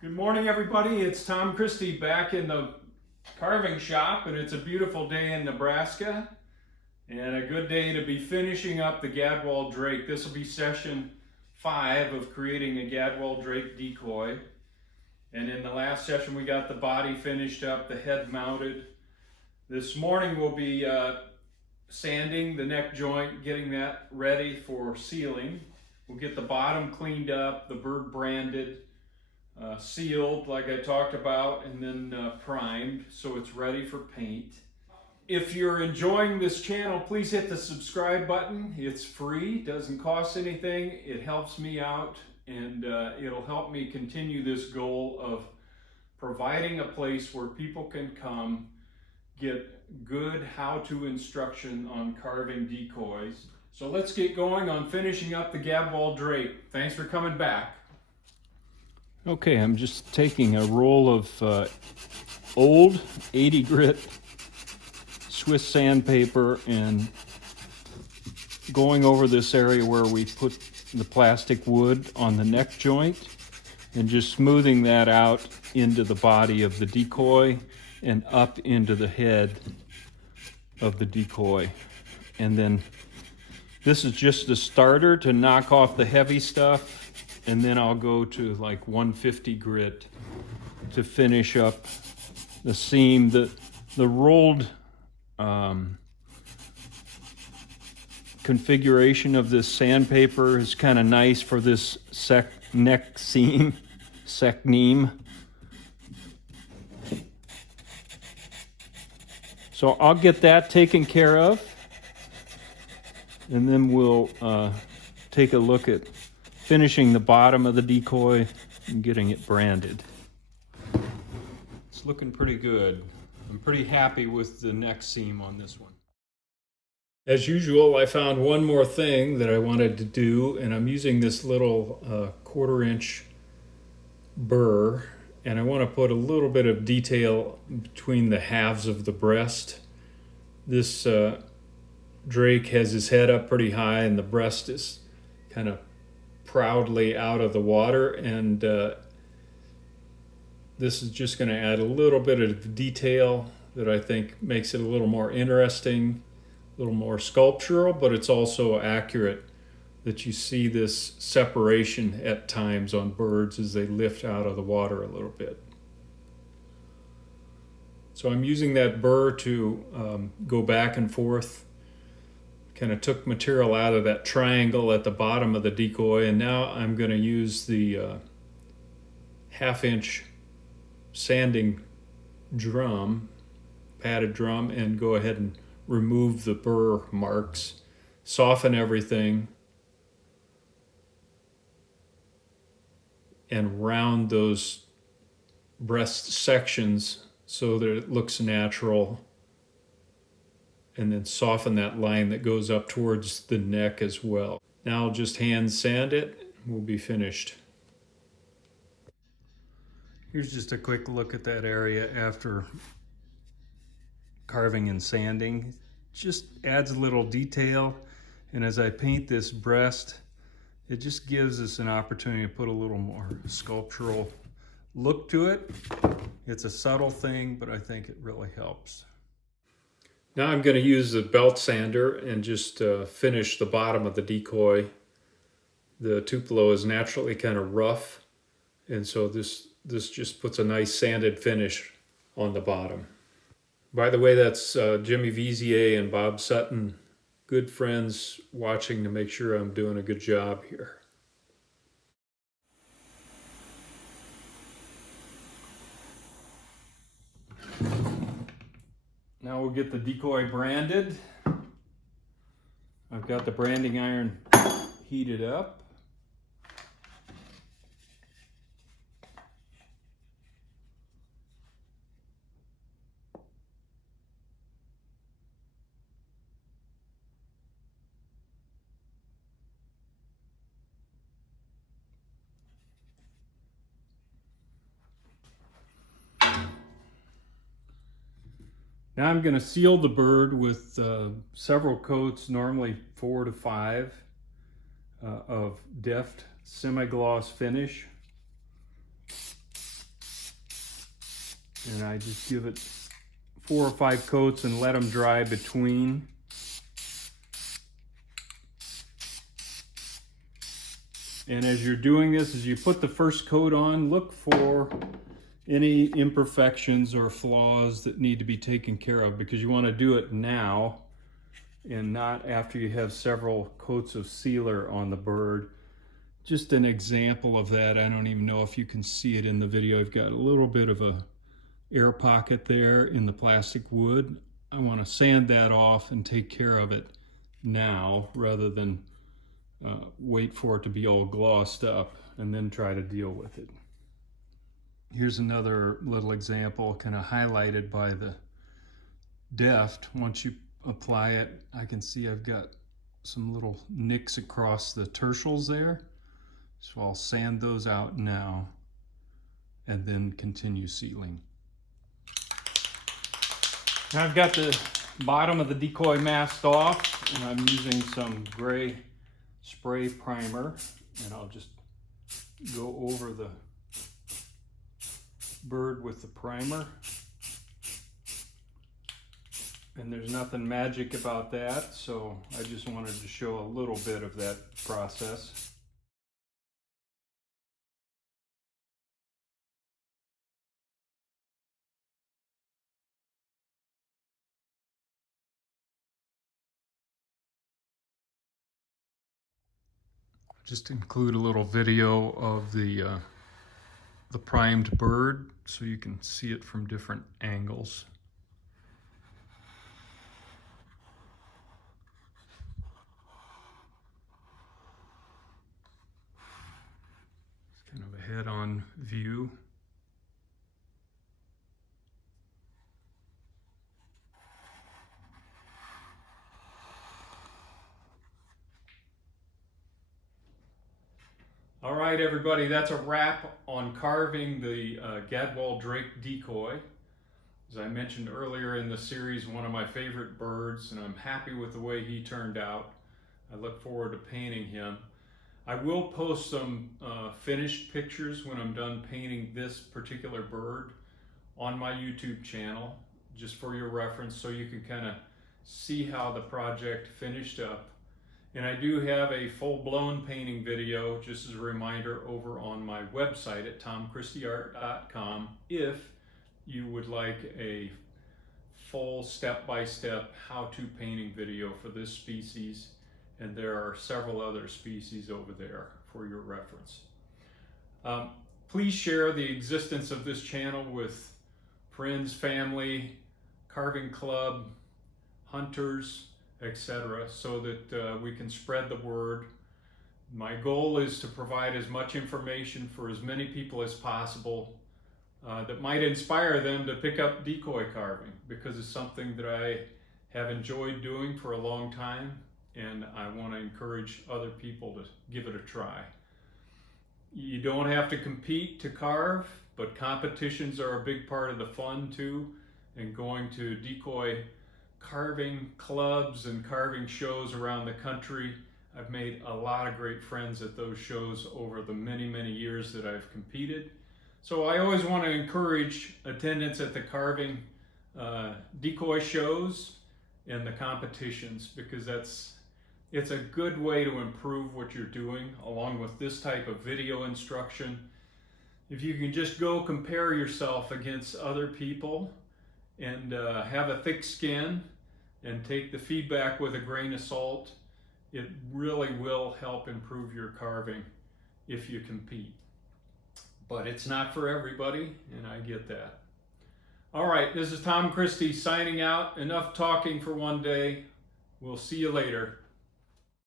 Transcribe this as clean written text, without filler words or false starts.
Good morning, everybody. It's Tom Christie back in the carving shop, and it's a beautiful day in Nebraska and a good day to be finishing up the Gadwall Drake. This will be session 5 of creating a Gadwall Drake decoy. And in the last session, we got the body finished up, the head mounted. This morning, we'll be sanding the neck joint, getting that ready for sealing. We'll get the bottom cleaned up, the bird branded, sealed like I talked about, and then primed so it's ready for paint. If you're enjoying this channel, please hit the subscribe button. It's free, doesn't cost anything. It helps me out, and it'll help me continue this goal of providing a place where people can come get good how-to instruction on carving decoys. So let's get going on finishing up the Gadwall Drake. Thanks for coming back. Okay, I'm just taking a roll of old 80 grit Swiss sandpaper and going over this area where we put the plastic wood on the neck joint and just smoothing that out into the body of the decoy and up into the head of the decoy. And then this is just the starter to knock off the heavy stuff, and then I'll go to like 150 grit to finish up the seam. The rolled configuration of this sandpaper is kind of nice for this neck seam, neem. So I'll get that taken care of, and then we'll take a look at finishing the bottom of the decoy and getting it branded. It's looking pretty good. I'm pretty happy with the neck seam on this one. As usual, I found one more thing that I wanted to do, and I'm using this little 1/4 inch burr, and I want to put a little bit of detail between the halves of the breast. This Drake has his head up pretty high, and the breast is kind of proudly out of the water, and this is just going to add a little bit of detail that I think makes it a little more interesting, a little more sculptural, but it's also accurate that you see this separation at times on birds as they lift out of the water a little bit. So I'm using that burr to go back and forth. Kind of took material out of that triangle at the bottom of the decoy, and now I'm going to use the 1/2 inch sanding drum, padded drum, and go ahead and remove the burr marks, soften everything, and round those breast sections so that it looks natural, and then soften that line that goes up towards the neck as well. Now I'll just hand sand it, we'll be finished. Here's just a quick look at that area after carving and sanding. Just adds a little detail, and as I paint this breast, it just gives us an opportunity to put a little more sculptural look to it. It's a subtle thing, but I think it really helps. Now I'm going to use the belt sander and just finish the bottom of the decoy. The Tupelo is naturally kind of rough, and so this just puts a nice sanded finish on the bottom. By the way, that's Jimmy Vizier and Bob Sutton, good friends, watching to make sure I'm doing a good job here. Now we'll get the decoy branded. I've got the branding iron heated up. Now I'm going to seal the bird with several coats, normally 4 to 5, of deft semi-gloss finish. And I just give it 4 or 5 coats and let them dry between. And as you're doing this, as you put the first coat on, look for any imperfections or flaws that need to be taken care of, because you want to do it now and not after you have several coats of sealer on the bird. Just an example of that. I don't even know if you can see it in the video. I've got a little bit of a air pocket there in the plastic wood. I want to sand that off and take care of it now rather than wait for it to be all glossed up and then try to deal with it. Here's another little example, kind of highlighted by the deft. Once you apply it, I can see I've got some little nicks across the tertials there. So I'll sand those out now and then continue sealing. Now I've got the bottom of the Decoy masked off, and I'm using some gray spray primer, and I'll just go over the bird with the primer. And there's nothing magic about that, so I just wanted to show a little bit of that process. Just include a little video of the primed bird so you can see it from different angles. It's kind of a head-on view. All right, everybody, that's a wrap on carving the Gadwall Drake Decoy. As I mentioned earlier in the series, one of my favorite birds, and I'm happy with the way he turned out. I look forward to painting him. I will post some finished pictures when I'm done painting this particular bird on my YouTube channel, just for your reference, so you can kind of see how the project finished up. And I do have a full-blown painting video, just as a reminder, over on my website at tomchristyart.com if you would like a full step-by-step how-to painting video for this species. And there are several other species over there for your reference. Please share the existence of this channel with friends, family, carving club, hunters, etc., so that we can spread the word. My goal is to provide as much information for as many people as possible that might inspire them to pick up decoy carving, because it's something that I have enjoyed doing for a long time, and I want to encourage other people to give it a try. You don't have to compete to carve, but competitions are a big part of the fun too, and going to decoy carving clubs and carving shows around the country. I've made a lot of great friends at those shows over the many, many years that I've competed. So I always want to encourage attendance at the carving decoy shows and the competitions, because it's a good way to improve what you're doing, along with this type of video instruction. If you can just go compare yourself against other people and have a thick skin and take the feedback with a grain of salt, it really will help improve your carving if you compete. But it's not for everybody, and I get that. All right, this is Tom Christie signing out. Enough talking for one day. We'll see you later.